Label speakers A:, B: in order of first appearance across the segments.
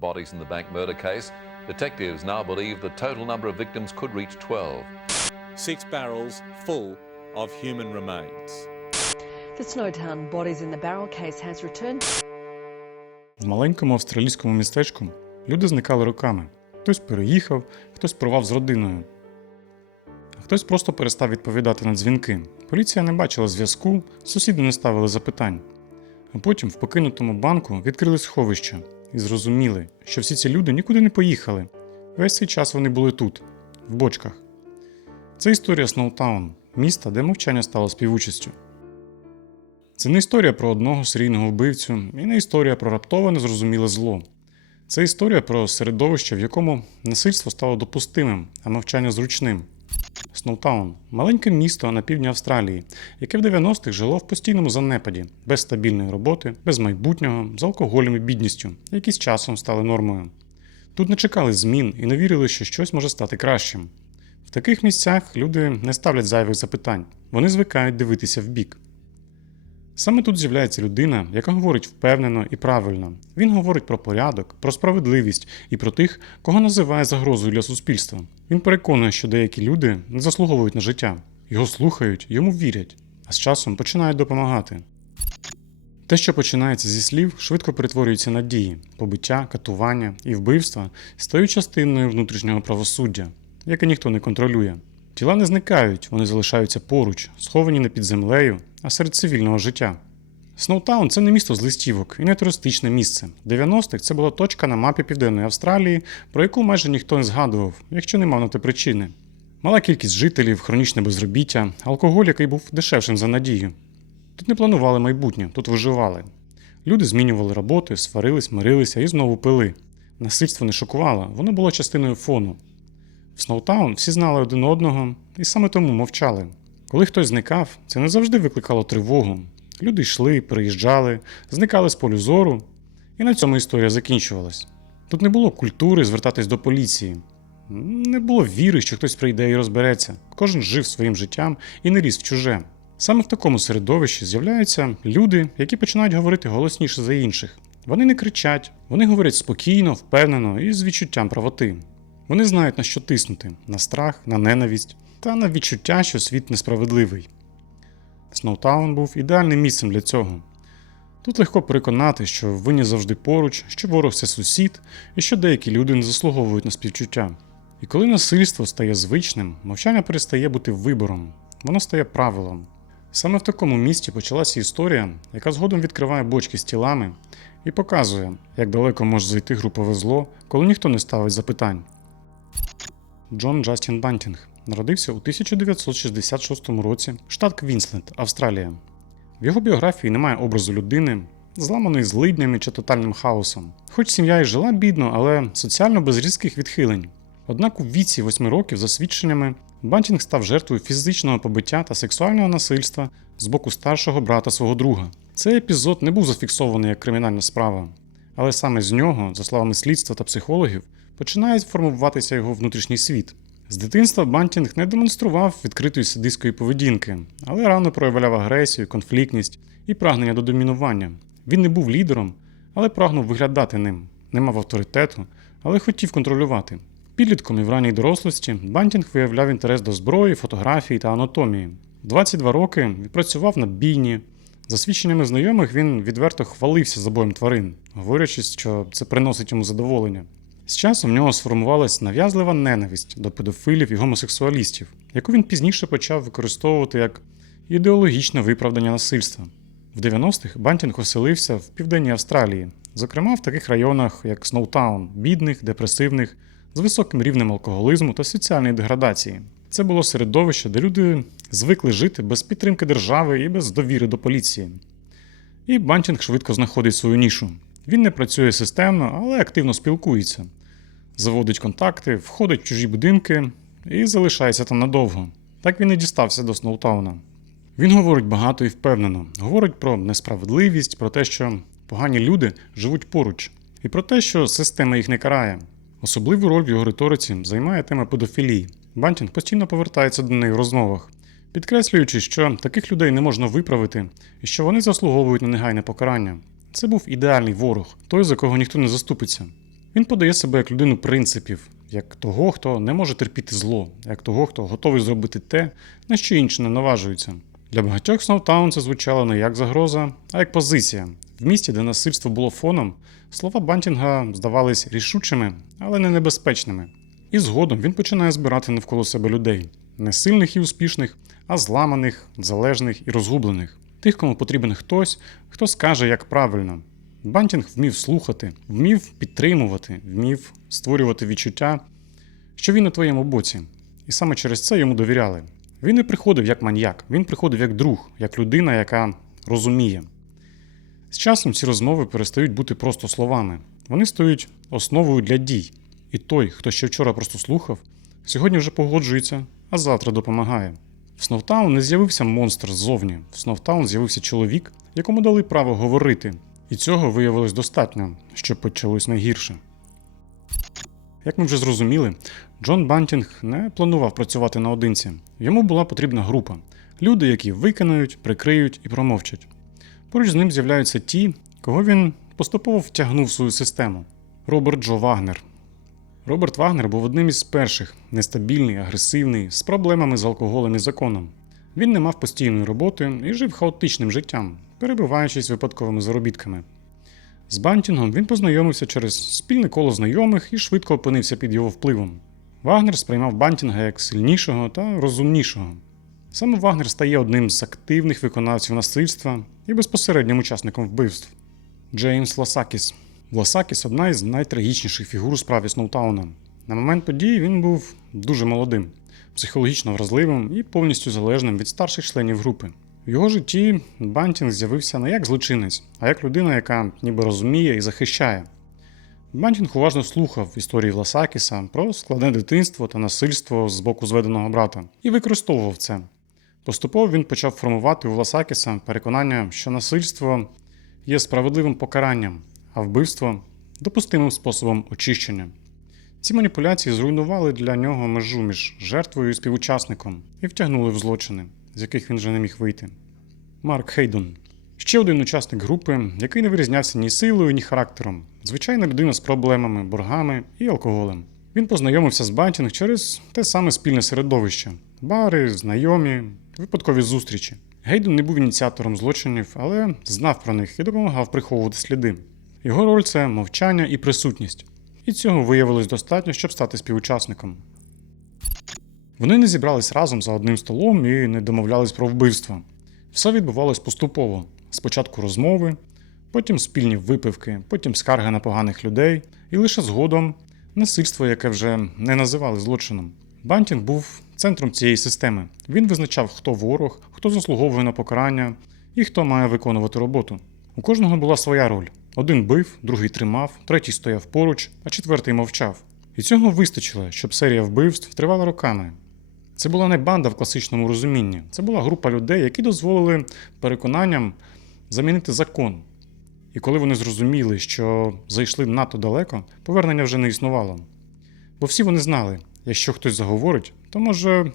A: bodies in the bank murder case, detectives now believe the total number of victims could reach 12.
B: Six barrels full of human remains.
C: The Snowtown Bodies in the Barrel case has returned
D: В маленькому австралійському містечку люди зникали роками. Хтось переїхав, хтось порвав з родиною. А хтось просто перестав відповідати на дзвінки. Поліція не бачила зв'язку, сусіди не ставили запитань. А потім в покинутому банку відкрили сховище і зрозуміли, що всі ці люди нікуди не поїхали. Весь цей час вони були тут, в бочках. Це історія Сноутаун, міста, де мовчання стало співучістю. Це не історія про одного серійного вбивцю і не історія про раптове незрозуміле зло. Це історія про середовище, в якому насильство стало допустимим, а мовчання зручним. Сноутаун маленьке місто на півдні Австралії, яке в 90-х жило в постійному занепаді, без стабільної роботи, без майбутнього, з алкоголем і бідністю, які з часом стали нормою. Тут не чекали змін і не вірили, що щось може стати кращим. В таких місцях люди не ставлять зайвих запитань, вони звикають дивитися вбік. Саме тут з'являється людина, яка говорить впевнено і правильно. Він говорить про порядок, про справедливість і про тих, кого називає загрозою для суспільства. Він переконує, що деякі люди не заслуговують на життя. Його слухають, йому вірять, а з часом починають допомагати. Те, що починається зі слів, швидко перетворюється на дії, побиття, катування і вбивства стають частиною внутрішнього правосуддя, яке ніхто не контролює. Тіла не зникають, вони залишаються поруч, сховані не під землею, а серед цивільного життя. Сноутаун це не місто з листівок і не туристичне місце. В 90-х це була точка на мапі Південної Австралії, про яку майже ніхто не згадував, якщо не мав на те причини. Мала кількість жителів, хронічне безробіття, алкоголь, який був дешевшим за надію. Тут не планували майбутнє, тут виживали. Люди змінювали роботи, сварились, мирилися і знову пили. Насильство не шокувало, воно було частиною фону. В Сноутаун всі знали один одного і саме тому мовчали. Коли хтось зникав, це не завжди викликало тривогу. Люди йшли, приїжджали, зникали з полю зору, і на цьому історія закінчувалась. Тут не було культури звертатись до поліції, не було віри, що хтось прийде і розбереться. Кожен жив своїм життям і не ліз в чуже. Саме в такому середовищі з'являються люди, які починають говорити голосніше за інших. Вони не кричать, вони говорять спокійно, впевнено і з відчуттям правоти. Вони знають на що тиснути: на страх, на ненависть та на відчуття, що світ несправедливий. Сноутаун був ідеальним місцем для цього. Тут легко переконати, що винні завжди поруч, що ворог це сусід, і що деякі люди не заслуговують на співчуття. І коли насильство стає звичним, мовчання перестає бути вибором, воно стає правилом. Саме в такому місті почалася історія, яка згодом відкриває бочки з тілами і показує, як далеко може зайти групове зло, коли ніхто не ставить запитань. Джон Джастін Бантінг народився у 1966 році, штат Квінсленд, Австралія. В його біографії немає образу людини, зламаної злиднями чи тотальним хаосом. Хоч сім'я і жила бідно, але соціально без різких відхилень. Однак у віці 8 років, за свідченнями, Бантінг став жертвою фізичного побиття та сексуального насильства з боку старшого брата свого друга. Цей епізод не був зафіксований як кримінальна справа, але саме з нього, за словами слідства та психологів, починає формуватися його внутрішній світ. З дитинства Бантінг не демонстрував відкритої садистської поведінки, але рано проявляв агресію, конфліктність і прагнення до домінування. Він не був лідером, але прагнув виглядати ним, не мав авторитету, але хотів контролювати. Підлітком і в ранній дорослості Бантінг виявляв інтерес до зброї, фотографії та анатомії. 22 роки відпрацював на бійні. За свідченнями знайомих він відверто хвалився забоєм тварин, говорячи, що це приносить йому задоволення. З часом в нього сформувалась нав'язлива ненависть до педофилів і гомосексуалістів, яку він пізніше почав використовувати як ідеологічне виправдання насильства. В 90-х Бантінг оселився в південній Австралії, зокрема в таких районах, як Сноутаун, бідних, депресивних, з високим рівнем алкоголізму та соціальної деградації. Це було середовище, де люди звикли жити без підтримки держави і без довіри до поліції. І Бантінг швидко знаходить свою нішу. Він не працює системно, але активно спілкується, заводить контакти, входить в чужі будинки і залишається там надовго. Так він і дістався до Сноутауна. Він говорить багато і впевнено, говорить про несправедливість, про те, що погані люди живуть поруч, і про те, що система їх не карає. Особливу роль в його риториці займає тема педофілії. Бантінг постійно повертається до неї в розмовах, підкреслюючи, що таких людей не можна виправити і що вони заслуговують на негайне покарання. Це був ідеальний ворог, той, за кого ніхто не заступиться. Він подає себе як людину принципів, як того, хто не може терпіти зло, як того, хто готовий зробити те, на що інші не наважуються. Для багатьох Сноутаун це звучало не як загроза, а як позиція. В місті, де насильство було фоном, слова Бантінга здавались рішучими, але не небезпечними. І згодом він починає збирати навколо себе людей не сильних і успішних, а зламаних, залежних і розгублених. Тих, кому потрібен хтось, хто скаже, як правильно. Бантінг вмів слухати, вмів підтримувати, вмів створювати відчуття, що він на твоєму боці. І саме через це йому довіряли. Він не приходив як маньяк, він приходив як друг, як людина, яка розуміє. З часом ці розмови перестають бути просто словами. Вони стають основою для дій. І той, хто ще вчора просто слухав, сьогодні вже погоджується, а завтра допомагає. В Сноутаун не з'явився монстр ззовні. В Сноутаун з'явився чоловік, якому дали право говорити. І цього виявилось достатньо, щоб почалось найгірше. Як ми вже зрозуміли, Джон Бантінг не планував працювати наодинці. Йому була потрібна група люди, які виконають, прикриють і промовчать. Поруч з ним з'являються ті, кого він поступово втягнув в свою систему. Роберт Джо Вагнер. Роберт Вагнер був одним із перших нестабільний, агресивний, з проблемами з алкоголем і законом. Він не мав постійної роботи і жив хаотичним життям, перебиваючись випадковими заробітками. З Бантінгом він познайомився через спільне коло знайомих і швидко опинився під його впливом. Вагнер сприймав Бантінга як сильнішого та розумнішого. Саме Вагнер стає одним з активних виконавців насильства і безпосереднім учасником вбивств. Джеймс Лосакіс. Лосакіс одна із найтрагічніших фігур у справі Сноутауна. На момент події він був дуже молодим, психологічно вразливим і повністю залежним від старших членів групи. В його житті Бантінг з'явився не як злочинець, а як людина, яка ніби розуміє і захищає. Бантінг уважно слухав історії Власакіса про складне дитинство та насильство з боку зведеного брата і використовував це. Поступово він почав формувати у Власакіса переконання, що насильство є справедливим покаранням, а вбивство допустимим способом очищення. Ці маніпуляції зруйнували для нього межу між жертвою і співучасником і втягнули в злочини, з яких він вже не міг вийти. Марк Хейдон ще один учасник групи, який не вирізнявся ні силою, ні характером. Звичайна людина з проблемами, боргами і алкоголем. Він познайомився з Бантінг через те саме спільне середовище: бари, знайомі, випадкові зустрічі. Гейден не був ініціатором злочинів, але знав про них і допомагав приховувати сліди. Його роль це мовчання і присутність. І цього виявилось достатньо, щоб стати співучасником. Вони не зібрались разом за одним столом і не домовлялись про вбивство. Все відбувалось поступово: спочатку розмови, потім спільні випивки, потім скарги на поганих людей, і лише згодом насильство, яке вже не називали злочином. Бантінг був центром цієї системи. Він визначав, хто ворог, хто заслуговує на покарання і хто має виконувати роботу. У кожного була своя роль: один бив, другий тримав, третій стояв поруч, а четвертий мовчав. І цього вистачило, щоб серія вбивств тривала роками. Це була не банда в класичному розумінні, це була група людей, які дозволили переконанням замінити закон. І коли вони зрозуміли, що зайшли надто далеко, повернення вже не існувало. Бо всі вони знали, якщо хтось заговорить, то може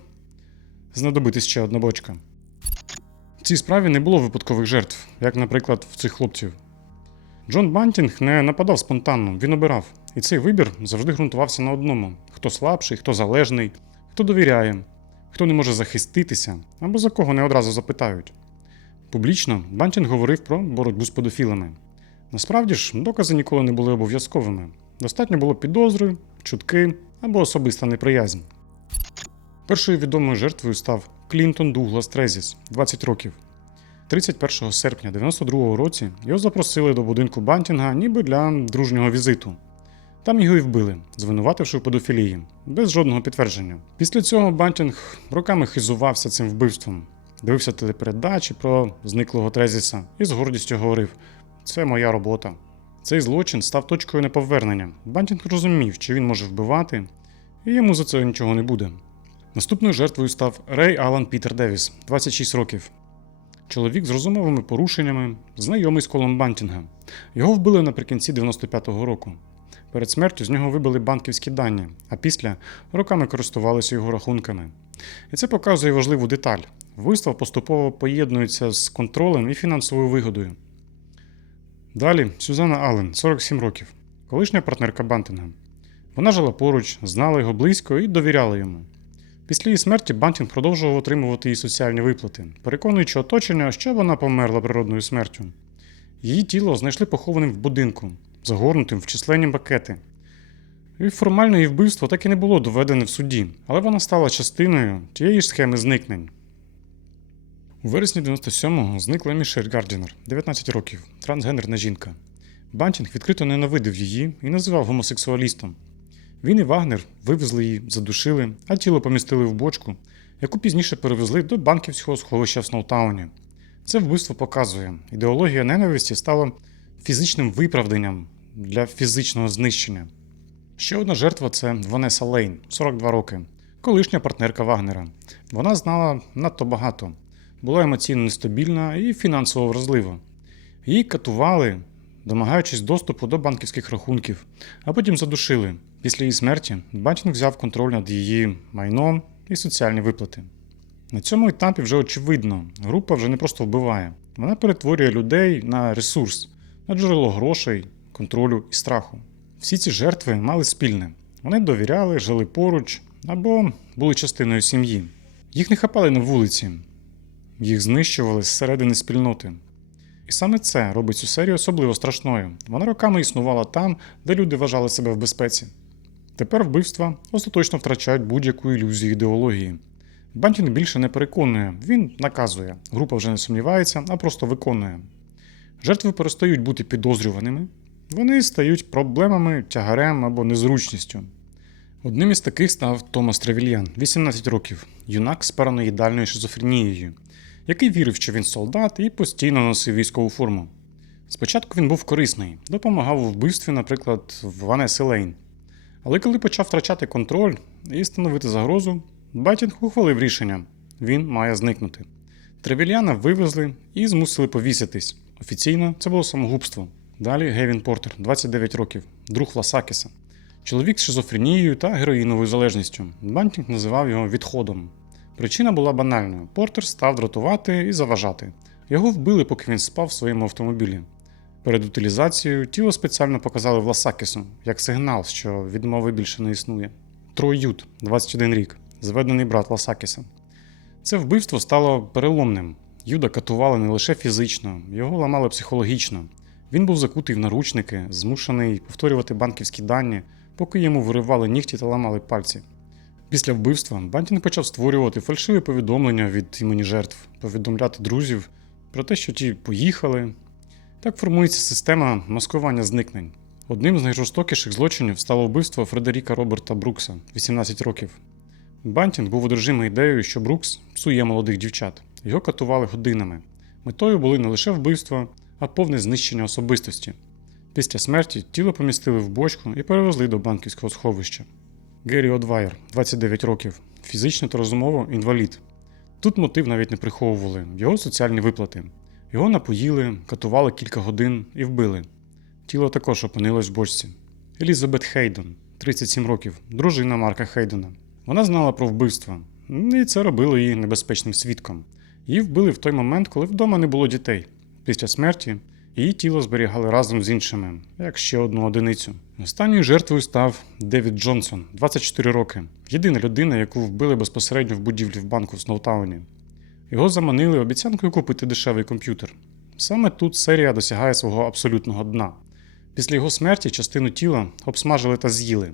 D: знадобитись ще одна бочка. В цій справі не було випадкових жертв, як, наприклад, в цих хлопців. Джон Бантінг не нападав спонтанно, він обирав. І цей вибір завжди ґрунтувався на одному: хто слабший, хто залежний, хто довіряє, хто не може захиститися або за кого не одразу запитають. Публічно Бантінг говорив про боротьбу з педофілами. Насправді ж, докази ніколи не були обов'язковими. Достатньо було підозри, чутки або особиста неприязнь. Першою відомою жертвою став Клінтон Дуглас Трезіс, 20 років. 31 серпня 92 році його запросили до будинку Бантінга ніби для дружнього візиту. Там його і вбили, звинувативши в педофілії, без жодного підтвердження. Після цього Бантінг роками хизувався цим вбивством, дивився телепередачі про зниклого Трезіса і з гордістю говорив: це моя робота. Цей злочин став точкою неповернення. Бантінг розумів, що він може вбивати, і йому за це нічого не буде. Наступною жертвою став Рей Алан Пітер Девіс, 26 років. Чоловік з розумовими порушеннями, знайомий з колом Бантінга. Його вбили наприкінці 95-го року. Перед смертю з нього вибили банківські дані, а після роками користувалися його рахунками. І це показує важливу деталь: вбивства поступово поєднуються з контролем і фінансовою вигодою. Далі Сюзанна Аллен, 47 років. колишня партнерка Бантинга. Вона жила поруч, знала його близько і довіряла йому. Після її смерті Бантінг продовжував отримувати її соціальні виплати, переконуючи оточення, що вона померла природною смертю. Її тіло знайшли похованим в будинку, загорнутим в численні пакети. І формально її вбивство так і не було доведене в суді, але вона стала частиною тієї ж схеми зникнень. У вересні 97-го зникла Мішель Гардінер, 19 років, трансгендерна жінка. Бантінг відкрито ненавидив її і називав гомосексуалістом. Він і Вагнер вивезли її, задушили, а тіло помістили в бочку, яку пізніше перевезли до банківського сховища в Сноутауні. Це вбивство показує, ідеологія ненависті стала фізичним виправданням для фізичного знищення. Ще одна жертва це Ванеса Лейн, 42 роки, колишня партнерка Вагнера. Вона знала надто багато, була емоційно нестабільна і фінансово вразлива. Її катували, домагаючись доступу до банківських рахунків, а потім задушили. Після її смерті Бантінг взяв контроль над її майном і соціальні виплати. На цьому етапі вже очевидно, група вже не просто вбиває, вона перетворює людей на ресурс, на джерело грошей, контролю і страху. Всі ці жертви мали спільне. Вони довіряли, жили поруч або були частиною сім'ї. Їх не хапали на вулиці, їх знищували зсередини спільноти. І саме це робить цю серію особливо страшною. Вона роками існувала там, де люди вважали себе в безпеці. Тепер вбивства остаточно втрачають будь-яку ілюзію ідеології. Бантінг більше не переконує, він наказує. Група вже не сумнівається, а просто виконує. Жертви перестають бути підозрюваними, вони стають проблемами, тягарем або незручністю. Одним із таких став Томас Тревільян, 18 років, юнак з параноїдальною шизофренією, який вірив, що він солдат і постійно носив військову форму. Спочатку він був корисний, допомагав у вбивстві, наприклад, в Ванеси Лейн. Але коли почав втрачати контроль і становити загрозу, Байтінг ухвалив рішення він має зникнути. Тревільяна вивезли і змусили повіситись. Офіційно це було самогубство. Далі Гевін Портер, 29 років, друг Ласакіса. Чоловік з шизофренією та героїновою залежністю. Бантінг називав його відходом. Причина була банальною: Портер став дратувати і заважати. Його вбили, поки він спав в своєму автомобілі. Перед утилізацією тіло спеціально показали Власакісу як сигнал, що відмови більше не існує. Трой Ют, 21 рік, зведений брат Ласакіса. Це вбивство стало переломним. Юда катували не лише фізично, його ламали психологічно. Він був закутий в наручники, змушений повторювати банківські дані, поки йому виривали нігті та ламали пальці. Після вбивства Бантінг почав створювати фальшиві повідомлення від імені жертв, повідомляти друзів про те, що ті поїхали. Так формується система маскування зникнень. Одним з найжорстокіших злочинів стало вбивство Фредеріка Роберта Брукса, 18 років. Бантінг був одержимий ідеєю, що Брукс псує молодих дівчат. Його катували годинами. Метою були не лише вбивства, а повне знищення особистості. Після смерті тіло помістили в бочку і перевезли до банківського сховища. Геррі Одвайер, 29 років, фізично та розумово інвалід. Тут мотив навіть не приховували його соціальні виплати. Його напоїли, катували кілька годин і вбили. Тіло також опинилось в бочці. Елізабет Хейден, 37 років, дружина Марка Хейдена. Вона знала про вбивство, і це робило її небезпечним свідком. Її вбили в той момент, коли вдома не було дітей. Після смерті її тіло зберігали разом з іншими, як ще одну одиницю. Останньою жертвою став Девід Джонсон, 24 роки. Єдина людина, яку вбили безпосередньо в будівлі в банку в Сноутауні. Його заманили обіцянкою купити дешевий комп'ютер. Саме тут серія досягає свого абсолютного дна. Після його смерті частину тіла обсмажили та з'їли.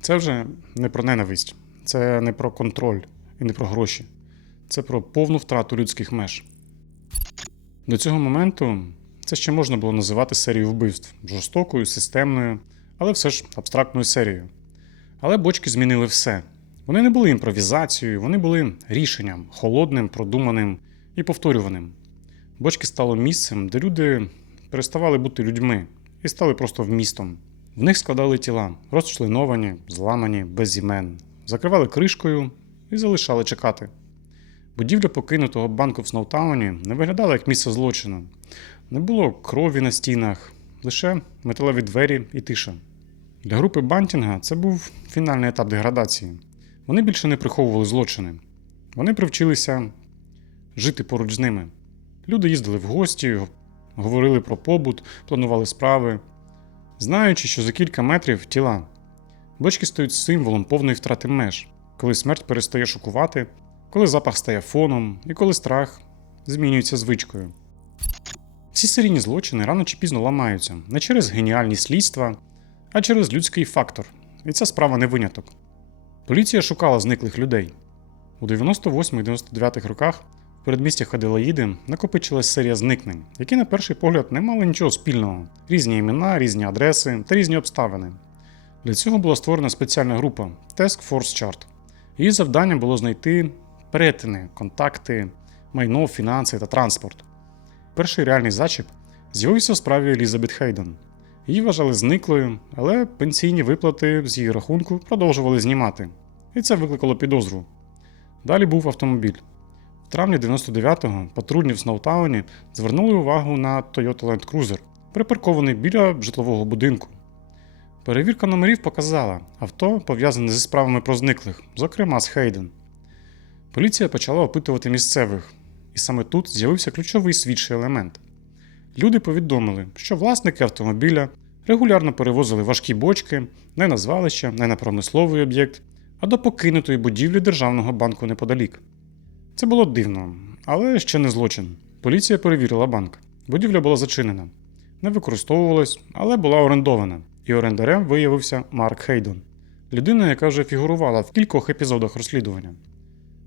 D: Це вже не про ненависть, це не про контроль і не про гроші. Це про повну втрату людських меж. До цього моменту це ще можна було називати серією вбивств жорстокою, системною, але все ж абстрактною серією. Але бочки змінили все. Вони не були імпровізацією, вони були рішенням, холодним, продуманим і повторюваним. Бочки стало місцем, де люди переставали бути людьми і стали просто вмістом. В них складали тіла, розчленовані, зламані, без імен, закривали кришкою і залишали чекати. Будівля покинутого банку в Сноутауні не виглядала як місце злочину. Не було крові на стінах, лише металеві двері і тиша. Для групи Бантінга це був фінальний етап деградації. Вони більше не приховували злочини. Вони привчилися жити поруч з ними. Люди їздили в гості, говорили про побут, планували справи. знаючи, що за кілька метрів тіла. Бочки стають символом повної втрати меж, коли смерть перестає шокувати, коли запах стає фоном і коли страх змінюється звичкою. Всі серійні злочини рано чи пізно ламаються не через геніальні слідства, а через людський фактор. І ця справа не виняток. Поліція шукала зниклих людей. У 98-99 роках в передмістях Аделаїди накопичилась серія зникнень, які на перший погляд не мали нічого спільного: різні імена, різні адреси та різні обставини. Для цього була створена спеціальна група Task Force Chart. Її завданням було знайти перетини, контакти, майно, фінанси та транспорт. Перший реальний зачіп з'явився в справі Елізабет Хейден. Її вважали зниклою, але пенсійні виплати з її рахунку продовжували знімати, і це викликало підозру. Далі був автомобіль. В травні 99-го патрульні в Сноутауні звернули увагу на Toyota Land Cruiser, припаркований біля житлового будинку. Перевірка номерів показала авто пов'язане зі справами про зниклих, зокрема з Хейден. Поліція почала опитувати місцевих, і саме тут з'явився ключовий свідчий елемент. Люди повідомили, що власники автомобіля регулярно перевозили важкі бочки не на звалище, не на промисловий об'єкт, а до покинутої будівлі державного банку неподалік. Це було дивно, але ще не злочин. Поліція перевірила банк. Будівля була зачинена, не використовувалась, але була орендована, і орендарем виявився Марк Хейден, людина, яка вже фігурувала в кількох епізодах розслідування.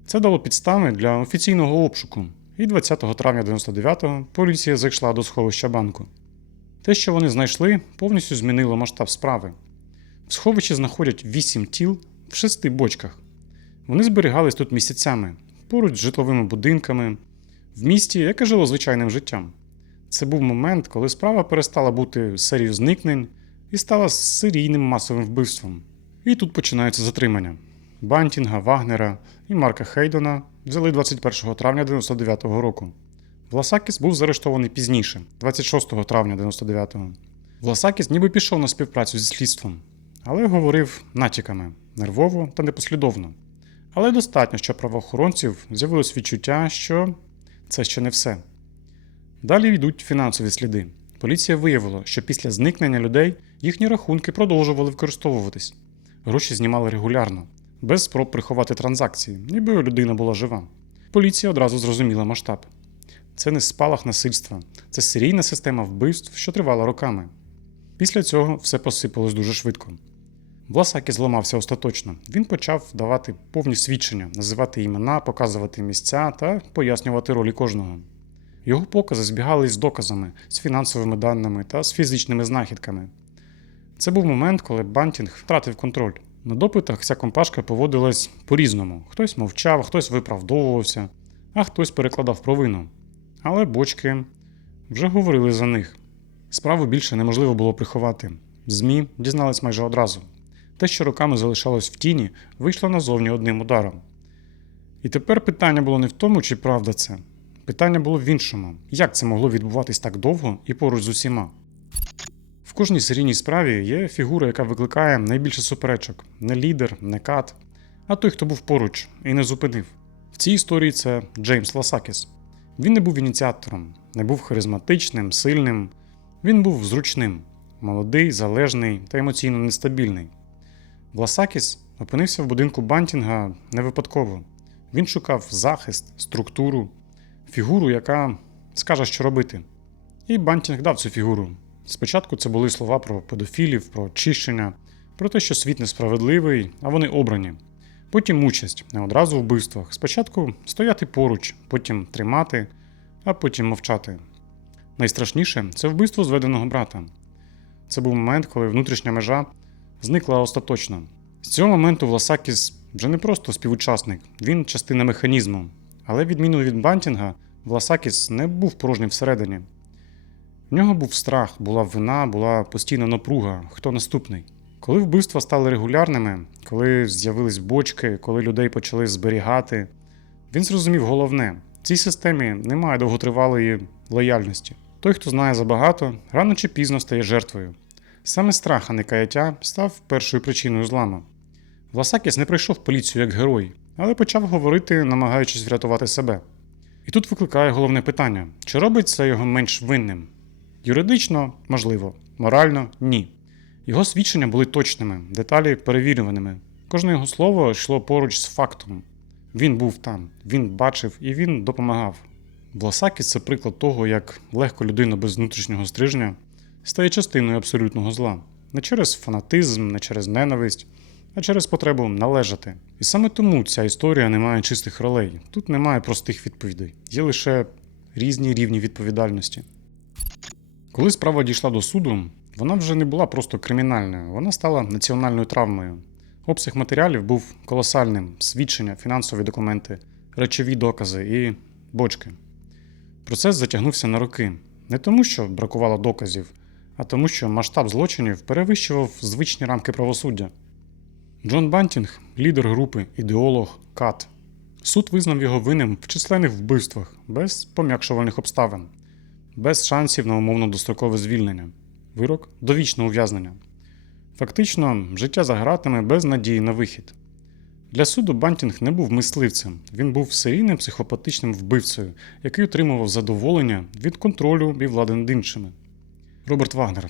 D: Це дало підстави для офіційного обшуку, і 20 травня 99-го поліція зайшла до сховища банку. Те, що вони знайшли, повністю змінило масштаб справи. В сховищі знаходять 8 тіл в шести бочках. Вони зберігались тут місяцями, поруч з житловими будинками, в місті, яке жило звичайним життям. Це був момент, коли справа перестала бути серією зникнень і стала серійним масовим вбивством. І тут починаються затримання. Бантінга, Вагнера і Марка Хейдона взяли 21 травня 99-го року. Власакіс був заарештований пізніше, 26 травня 99-го. Власакіс ніби пішов на співпрацю зі слідством, але говорив натяками, нервово та непослідовно. Але достатньо, що правоохоронців з'явилось відчуття, що це ще не все. Далі йдуть фінансові сліди. Поліція виявила, що після зникнення людей їхні рахунки продовжували використовуватись. Гроші знімали регулярно, без спроб приховати транзакції, ніби людина була жива. Поліція одразу зрозуміла масштаб. Це не спалах насильства, це серійна система вбивств, що тривала роками. Після цього все посипалось дуже швидко. Власакі зламався остаточно. Він почав давати повні свідчення, називати імена, показувати місця та пояснювати ролі кожного. Його покази збігались з доказами, з фінансовими даними та з фізичними знахідками. Це був момент, коли Бантінг втратив контроль. На допитах ця компашка поводилась по-різному: хтось мовчав, хтось виправдовувався, а хтось перекладав провину. Але бочки вже говорили за них. Справу більше неможливо було приховати. ЗМІ дізнались майже одразу. Те, що роками залишалось в тіні, вийшло назовні одним ударом. І тепер питання було не в тому, чи правда це. Питання було в іншому: як це могло відбуватись так довго і поруч з усіма? В кожній серійній справі є фігура, яка викликає найбільше суперечок: не лідер, не кат, а той, хто був поруч і не зупинив. В цій історії це Джеймс Ласакіс. Він не був ініціатором, не був харизматичним, сильним. Він був зручним, молодий, залежний та емоційно нестабільний. Власакіс опинився в будинку Бантінга не випадково. Він шукав захист, структуру, фігуру, яка скаже, що робити. І Бантінг дав цю фігуру. Спочатку це були слова про педофілів, про очищення, про те, що світ несправедливий, а вони обрані. Потім участь, не одразу в вбивствах. Спочатку стояти поруч, потім тримати, а потім мовчати. Найстрашніше це вбивство зведеного брата. Це був момент, коли внутрішня межа зникла остаточно. З цього моменту Власакіс вже не просто співучасник, він частина механізму. Але відміну від Бантінга, Власакіс не був порожнім всередині. В нього був страх, була вина, була постійна напруга, хто наступний. Коли вбивства стали регулярними, коли з'явились бочки, коли людей почали зберігати, він зрозумів головне: в цій системі немає довготривалої лояльності. Той, хто знає забагато, рано чи пізно стає жертвою. Саме страх, а не каяття, став першою причиною зламу. Власакіс не прийшов в поліцію як герой, але почав говорити, намагаючись врятувати себе. І тут викликає головне питання: чи робить це його менш винним? Юридично можливо, морально ні. Його свідчення були точними, деталі перевірюваними. Кожне його слово йшло поруч з фактом. Він був там, він бачив і він допомагав. Власакіс це приклад того, як легко людина без внутрішнього стрижня стає частиною абсолютного зла. Не через фанатизм, не через ненависть, а через потребу належати. І саме тому ця історія не має чистих ролей. Тут немає простих відповідей, є лише різні рівні відповідальності. Коли справа дійшла до суду, вона вже не була просто кримінальною, вона стала національною травмою. Обсяг матеріалів був колосальним: свідчення, фінансові документи, речові докази і бочки. Процес затягнувся на роки. Не тому, що бракувало доказів, а тому, що масштаб злочинів перевищував звичні рамки правосуддя. Джон Бантінг, лідер групи, ідеолог, кат. Суд визнав його винним в численних вбивствах, без пом'якшувальних обставин, без шансів на умовно дострокове звільнення, вирок довічне ув'язнення. Фактично, життя за гратами без надії на вихід. Для суду Бантінг не був мисливцем, він був серійним психопатичним вбивцею, який отримував задоволення від контролю і влади над іншими. Роберт Вагнер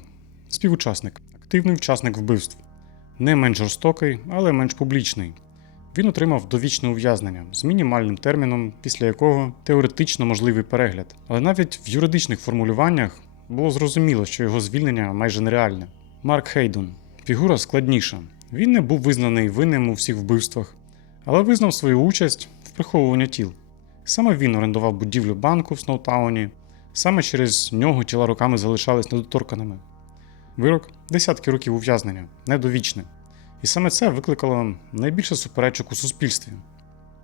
D: співучасник, активний учасник вбивств, не менш жорстокий, але менш публічний. Він отримав довічне ув'язнення з мінімальним терміном, після якого теоретично можливий перегляд. Але навіть в юридичних формулюваннях було зрозуміло, що його звільнення майже нереальне. Марк Хейдун фігура складніша. Він не був визнаний винним у всіх вбивствах, але визнав свою участь в приховуванні тіл. Саме він орендував будівлю банку в Сноутауні, саме через нього тіла роками залишались недоторканими. Вирок десятки років ув'язнення, недовічне. І саме це викликало найбільше суперечок у суспільстві.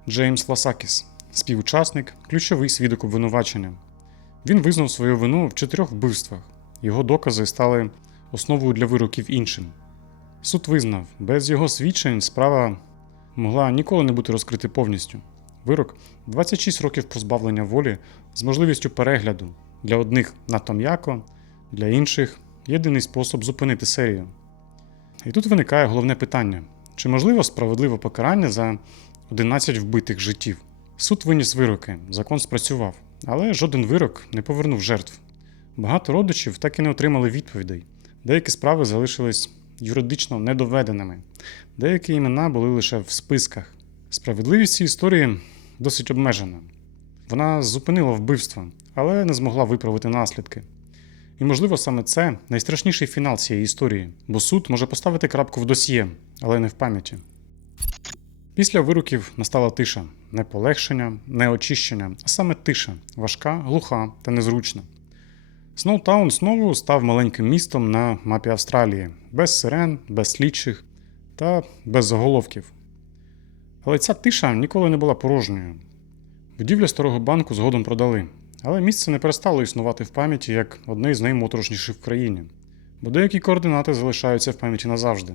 D: Джеймс Ласакіс, співучасник, ключовий свідок обвинувачення. Він визнав свою вину в чотирьох вбивствах. Його докази стали основою для вироків іншим. Суд визнав, без його свідчень справа могла ніколи не бути розкрита повністю. Вирок 26 років позбавлення волі з можливістю перегляду для одних надто м'яко, для інших єдиний спосіб зупинити серію. І тут виникає головне питання: чи можливо справедливе покарання за 11 вбитих життів? Суд виніс вироки, закон спрацював, але жоден вирок не повернув жертв. Багато родичів так і не отримали відповідей. Деякі справи залишились юридично недоведеними, деякі імена були лише в списках. Справедливість цієї історії досить обмежена. Вона зупинила вбивство, але не змогла виправити наслідки. І, можливо, саме це найстрашніший фінал цієї історії, бо суд може поставити крапку в досьє, але не в пам'яті. Після вироків настала тиша, не полегшення, не очищення, а саме тиша, важка, глуха та незручна. Сноутаун знову став маленьким містом на мапі Австралії, без сирен, без слідчих та без заголовків. Але ця тиша ніколи не була порожньою. Будівлю старого банку згодом продали, але місце не перестало існувати в пам'яті як одне з наймоторошніших в країні, бо деякі координати залишаються в пам'яті назавжди.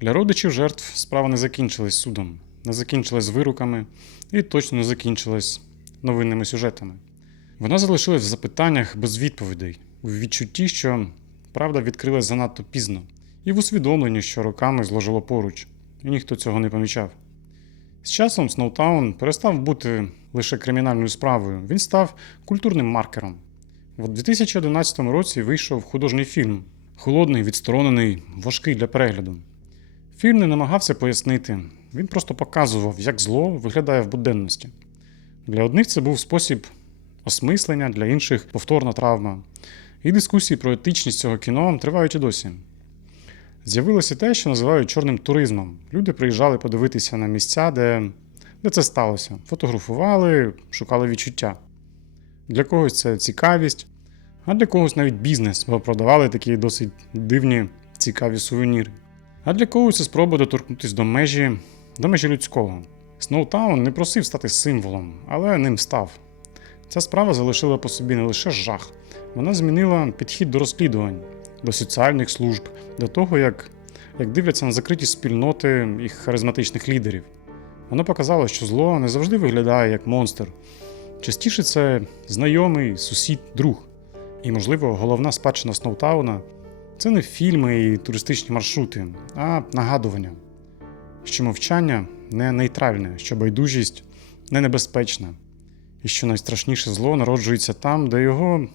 D: Для родичів жертв справа не закінчилась судом, не закінчилась вироками і точно не закінчилась новинними сюжетами. Вона залишилась в запитаннях без відповідей, у відчутті, що правда відкрилась занадто пізно, і в усвідомленні, що роками зложило поруч, і ніхто цього не помічав. З часом Сноутаун перестав бути лише кримінальною справою, він став культурним маркером. У 2011 році вийшов художній фільм, холодний, відсторонений, важкий для перегляду. Фільм не намагався пояснити, він просто показував, як зло виглядає в буденності. Для одних це був спосіб осмислення, для інших повторна травма. І дискусії про етичність цього кіно тривають і досі. З'явилося те, що називають чорним туризмом. Люди приїжджали подивитися на місця, де, де це сталося. Фотографували, шукали відчуття. Для когось це цікавість, а для когось навіть бізнес, бо продавали такі досить дивні, цікаві сувеніри. А для когось це спроба доторкнутися до межі, до межі людського. Сноутаун не просив стати символом, але ним став. Ця справа залишила по собі не лише жах, вона змінила підхід до розслідувань, до соціальних служб, до того, як, як дивляться на закриті спільноти їх харизматичних лідерів. Вона показала, що зло не завжди виглядає як монстр. Частіше це знайомий, сусід, друг. І, можливо, головна спадщина Сноутауна це не фільми і туристичні маршрути, а нагадування, що мовчання не нейтральне, що байдужість не небезпечна, і що найстрашніше зло народжується там, де його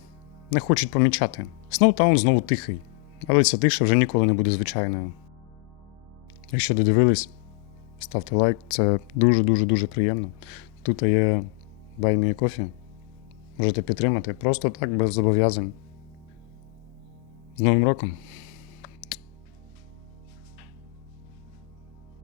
D: не хочуть помічати. Сноутаун знову тихий, Але ця тиша вже ніколи не буде звичайною. Якщо додивились, ставте лайк, це дуже-дуже дуже приємно. Тут є Me Coffee. Можете підтримати просто так, без зобов'язань. З Новим роком!